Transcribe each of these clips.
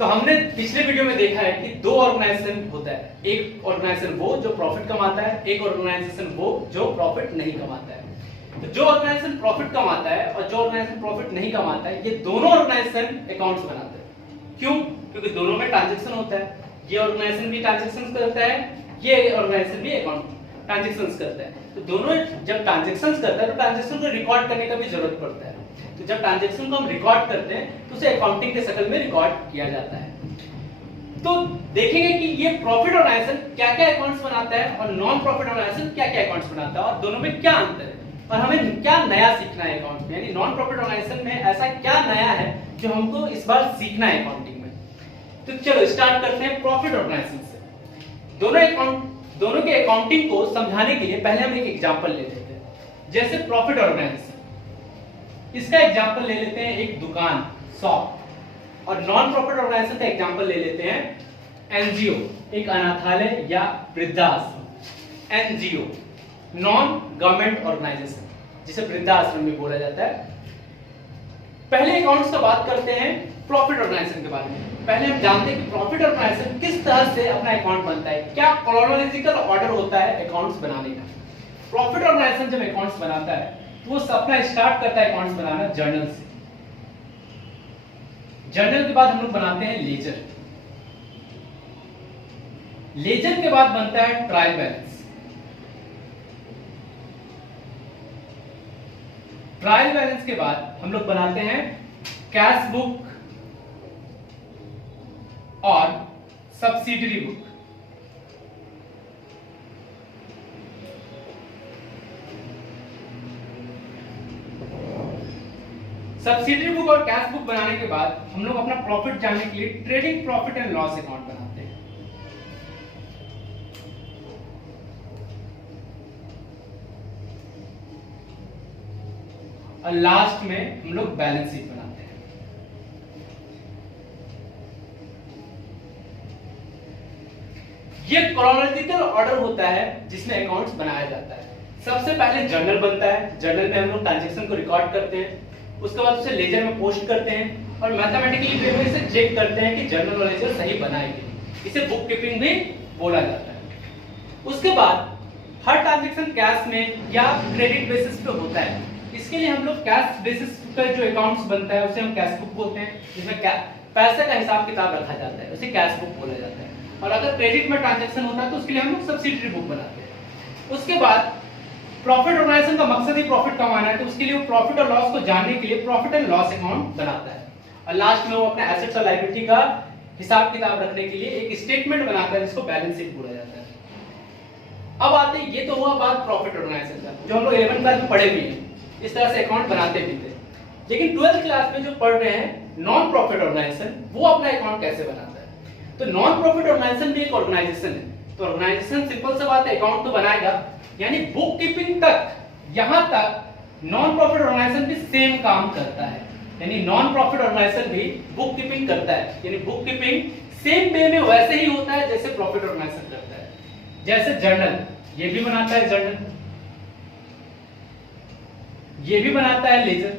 तो हमने पिछले वीडियो में देखा है कि दो ऑर्गेनाइजेशन होता है, एक ऑर्गेनाइजेशन वो जो प्रॉफिट कमाता है, एक ऑर्गेनाइजेशन वो जो प्रॉफिट नहीं कमाता है। तो जो ऑर्गेनाइजेशन प्रॉफिट कमाता है और जो ऑर्गेनाइजेशन प्रॉफिट नहीं कमाता है, ये दोनों ऑर्गेनाइजेशन अकाउंट्स बनाते हैं। क्यों? क्योंकि दोनों में ट्रांजैक्शन होता है, ये ऑर्गेनाइजेशन भी ट्रांजैक्शन करता है, ये ऑर्गेनाइजेशन भी अकाउंट ट्रांजैक्शंस करता है। तो दोनों जब ट्रांजैक्शंस करता है तो ट्रांजैक्शन को रिकॉर्ड करने का भी जरूरत पड़ता है। तो जब ट्रांजैक्शन को हम रिकॉर्ड करते हैं तो उसे अकाउंटिंग के शक्ल में रिकॉर्ड किया जाता है। तो देखेंगे कि ये प्रॉफिट ऑर्गेनाइजेशन क्या-क्या अकाउंट्स बनाता है और नॉन प्रॉफिट ऑर्गेनाइजेशन क्या-क्या अकाउंट्स बनाता है और दोनों में क्या अंतर है और हमें क्या नया सीखना है अकाउंट में, यानी नॉन प्रॉफिट ऑर्गेनाइजेशन में ऐसा क्या नया है जो हमको इस बार सीखना है अकाउंटिंग में। तो चलो स्टार्ट करते हैं प्रॉफिट ऑर्गेनाइजेशन से। दोनों के अकाउंटिंग को समझाने के लिए पहले हम एक एग्जांपल ले लेते हैं। जैसे प्रॉफिट ऑर्गेनाइजेशन, इसका एग्जांपल ले लेते हैं एक दुकान, शॉप, और नॉन प्रॉफिट ऑर्गेनाइजेशन का एग्जांपल ले लेते हैं एनजीओ, एक अनाथालय या वृद्धाश्रम। एनजीओ नॉन गवर्नमेंट ऑर्गेनाइजेशन, जिसे वृद्धाश्रम भी बोला जाता है। पहले अकाउंट्स का बात करते हैं प्रॉफिट ऑर्गेनाइजेशन के बारे में। पहले हम जानते हैं कि प्रॉफिट ऑर्गेनाइजेशन किस तरह से अपना अकाउंट बनता है, क्या क्रोनोलॉजिकल ऑर्डर होता है अकाउंट्स बनाने का। प्रॉफिट ऑर्गेनाइजेशन जब अकाउंट्स बनाता है तो वो अपना स्टार्ट करता है अकाउंट्स बनाना जर्नल से। जर्नल के बाद हम लोग बनाते हैं लेजर। लेजर के बाद बनता है ट्रायल बैलेंस। ट्रायल बैलेंस के बाद हम लोग बनाते हैं कैश बुक और सब्सिडियरी बुक। सब्सिडियरी बुक और कैश बुक बनाने के बाद हम लोग अपना प्रॉफिट जानने के लिए trading profit and loss account बनाते हैं। और लास्ट में हम लोग बैलेंस शीट बनाते हैं। ये क्रोनोलॉजिकल ऑर्डर होता है जिसमें अकाउंट्स बनाया जाता है। सबसे पहले जर्नल बनता है, जर्नल में हम लोग ट्रांजैक्शन को रिकॉर्ड करते हैं, उसके बाद उसे लेजर में पोस्ट करते हैं और मैथमेटिकली वे में इसे चेक करते हैं कि जर्नल और लेजर सही बना है कि नहीं। इसे बुक कीपिंग भी बोला जाता है। उसके बाद हर ट्रांजैक्शन कैश में या क्रेडिट बेसिस पे होता है। इसके लिए हम लोग कैश बेसिस पे जो अकाउंट्स बनता है उसे हम कैश बुक बोलते हैं, जिसमें पैसे का हिसाब किताब रखा जाता है, उसे कैश बुक बोला जाता है। और अगर क्रेडिट में ट्रांजैक्शन होता है तो उसके लिए हम लोग सब्सिडियरी बुक बनाते हैं। उसके बाद प्रॉफिट ऑर्गेनाइजेशन का मकसद ही प्रॉफिट कमाना है, तो उसके लिए वो प्रॉफिट और लॉस को जानने के लिए प्रॉफिट एंड लॉस अकाउंट बनाता है। और लास्ट में वो अपने एसेट्स और लायबिलिटी का हिसाब किताब रखने के लिए एक स्टेटमेंट बनाता है जिसको बैलेंस शीट बोला जाता है। अब आते हैं, ये तो हुआ बात प्रॉफिट ऑर्गेनाइजेशन का, जो हम लोग 11th क्लास में पढ़े भी हैं, इस तरह से अकाउंट बनाते भी थे। लेकिन 12th क्लास में जो पढ़ रहे हैं नॉन प्रॉफिट ऑर्गेनाइजेशन, वो अपना अकाउंट कैसे बनाता है। तो नॉन प्रॉफिट ऑर्गेनाइजेशन भी एक ऑर्गेनाइजेशन है। तो ऑर्गेनाइजेशन सिंपल सा बात है, अकाउंट तो बनाएगा, यानी बुक कीपिंग तक, यहां तक नॉन प्रॉफिट ऑर्गेनाइजेशन भी सेम काम करता है। यानी नॉन प्रॉफिट ऑर्गेनाइजेशन भी बुक कीपिंग करता है, यानी बुक कीपिंग सेम वे में वैसे ही होता है जैसे प्रॉफिट ऑर्गेनाइजेशन करता है। जैसे जर्नल, ये भी बनाता है जर्नल, ये भी बनाता है लेजर,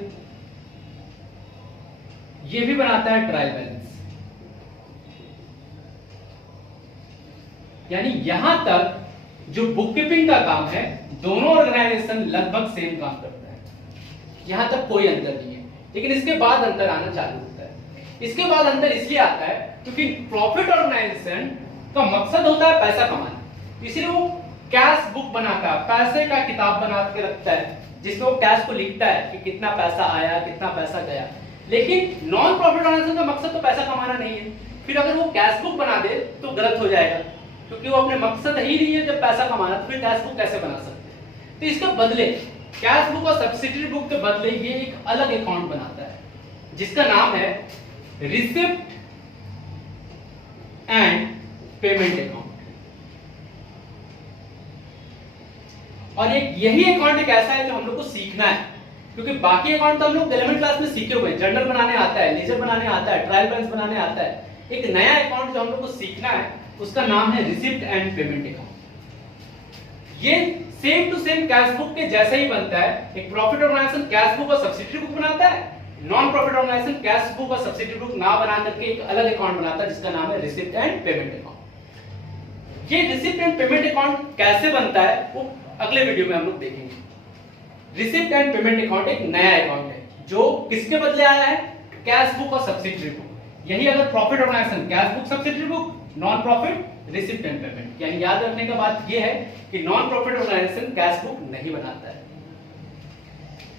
ये भी बनाता है ट्रायल बैलेंस। यानी यहां तक जो बुक कीपिंग का काम है दोनों ऑर्गेनाइजेशन लगभग सेम काम करता है, यहां तक कोई अंतर नहीं है। लेकिन इसके बाद अंतर आना चालू होता है। इसके बाद अंतर इसलिए आता है क्योंकि प्रॉफिट ऑर्गेनाइजेशन का मकसद होता है पैसा कमाना, इसलिए वो कैश बुक बनाता है, पैसे का किताब बना के रखता है जिसमें वो कैश को लिखता है कि कितना पैसा आया, कितना पैसा गया। लेकिन नॉन प्रॉफिट ऑर्गेनाइजेशन का मकसद तो पैसा कमाना नहीं है। फिर अगर वो कैश बुक बना दे तो गलत हो जाएगा, क्योंकि वो अपने मकसद ही नहीं है जब पैसा कमाना, तो फिर कैश बुक कैसे बना सकते हैं। तो इसके बदले कैश बुक और सब्सिडियरी बुक के बदले ये एक अलग अकाउंट बनाता है जिसका नाम है रिसिप्ट एंड पेमेंट अकाउंट। और एक यही अकाउंट एक ऐसा है जो हम लोग को सीखना है, क्योंकि बाकी अकाउंट तो हम लोग 11th क्लास में सीखे हुए हैं, जर्नल बनाने आता है, लेजर बनाने आता है, ट्रायल बैलेंस बनाने आता है। एक नया अकाउंट जो हम लोग को सीखना है उसका नाम है रिसिप्ट एंड पेमेंट अकाउंट। ये same to same cash book के जैसा ही बनता है। एक प्रॉफिट ऑर्गेनाइजेशन कैश बुक और सब्सिडियरी बुक बनाता है, non profit organization cash book और सब्सिडी बुक ना बना करके एक अलग अकाउंट बनाता है जिसका नाम है रिसिप्ट एंड पेमेंट अकाउंट। ये रिसिप्ट एंड पेमेंट अकाउंट कैसे बनता है वो अगले वीडियो में हम लोग देखेंगे। रिसिप्ट एंड पेमेंट अकाउंट एक नया अकाउंट है जो किसके बदले आया है, कैश बुक और सब्सिडी बुक। यही अगर profit organization cash book subsidy book, non profit receipt and payment. यानी याद रखने का बात यह है कि non profit organization cash book नहीं बनाता है।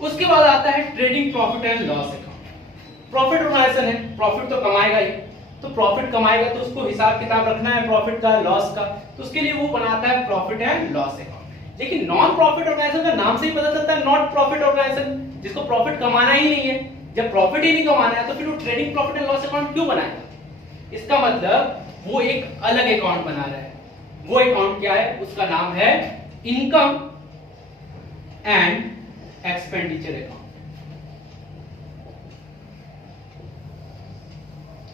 उसके बाद आता है trading profit and loss account. Profit organization है, प्रॉफिट तो कमाएगा ही, तो प्रॉफिट कमाएगा तो उसको हिसाब किताब रखना है प्रॉफिट का, लॉस का, तो उसके लिए वो बनाता है प्रॉफिट एंड लॉस अकाउंट। लेकिन नॉन प्रॉफिट ऑर्गेनाइजेशन का नाम से ही पता चलता है नॉट प्रॉफिट ऑर्गेनाइजेशन, जिसको प्रॉफिट कमाना ही नहीं है। जब प्रॉफिट ही नहीं कमाना है तो फिर वो trading profit and loss account क्यों बनाएगा? इसका मतलब वो एक अलग अकाउंट बना रहा है। वो अकाउंट क्या है? उसका नाम है इनकम एंड एक्सपेंडिचर अकाउंट।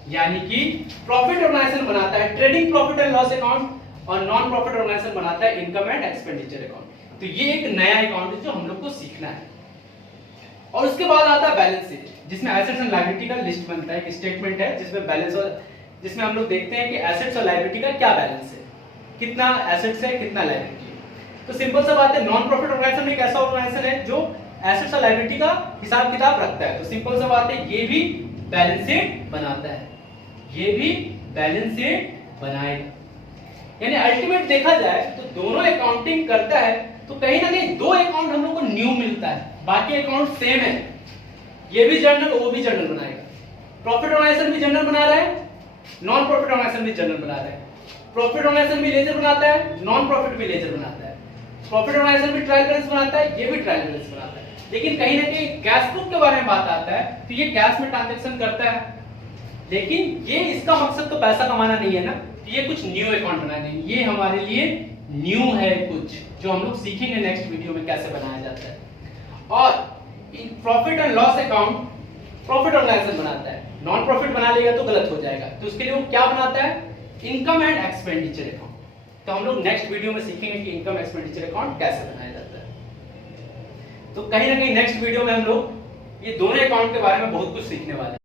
यानी कि प्रॉफिट ऑर्गेनाइजेशन बनाता है trading profit and loss account और नॉन प्रॉफिट ऑर्गेनाइजेशन बनाता है इनकम एंड एक्सपेंडिचर अकाउंट। तो ये एक नया अकाउंट है जो हम लोग को सीखना है। और उसके बाद आता है बैलेंस शीट, जिसमें एसेट्स एंड लायबिलिटी का लिस्ट बनता है, एक स्टेटमेंट है जिसमें बैलेंस और जिसमें हम लोग देखते हैं कि एसेट्स और लायबिलिटी का क्या बैलेंस है, कितना एसेट्स है कितना लायबिलिटी है। तो सिंपल सा बात है, नॉन प्रॉफिट ऑर्गेनाइजेशन एक ऐसा ऑर्गेनाइजेशन है जो एसेट्स और लायबिलिटी का हिसाब किताब रखता है। तो सिंपल सा बात है, ये भी बैलेंस शीट बनाता है, ये भी बैलेंस शीट बनाएगा। यानी अल्टीमेट देखा जाए तो दोनों अकाउंटिंग करता है तो कहीं ना कहीं दो अकाउंट हम लोग को न्यू मिलता है, बाकी अकाउंट सेम है। ये भी जर्नल वो भी जर्नल बनाएगा, प्रॉफिट ऑर्गेनाइजेशन भी जर्नल बना रहा है, नॉन प्रॉफिट ऑर्गेनाइजेशन भी जर्नल बना रहा है। प्रॉफिट ऑर्गेनाइजेशन भी लेजर बनाता है, नॉन प्रॉफिट भी लेजर बनाता है। प्रॉफिट ऑर्गेनाइजेशन भी ट्रायल बैलेंस बनाता है, ये भी ट्रायल बैलेंस बनाता है। लेकिन कहीं ना कहीं कैश बुक के बारे में बात आता है तो ये कैश में ट्रांजैक्शन करता है, लेकिन ये इसका मकसद तो पैसा कमाना नहीं है ना, ये कुछ न्यू अकाउंट बना देंगे। ये हमारे लिए न्यू है कुछ, जो हम लोग सीखेंगे नेक्स्ट वीडियो में कैसे बनाया जाता है। और profit and loss account profit organization बनाता है, नॉन प्रॉफिट बना लेगा तो गलत हो जाएगा, तो उसके लिए वो क्या बनाता है? Income and expenditure account. तो हम लोग नेक्स्ट वीडियो में सीखेंगे कि इनकम एक्सपेंडिचर अकाउंट कैसे बनाया जाता है। तो कहीं ना कहीं नेक्स्ट वीडियो में हम लोग ये दोनों अकाउंट के बारे में बहुत कुछ सीखने वाले हैं।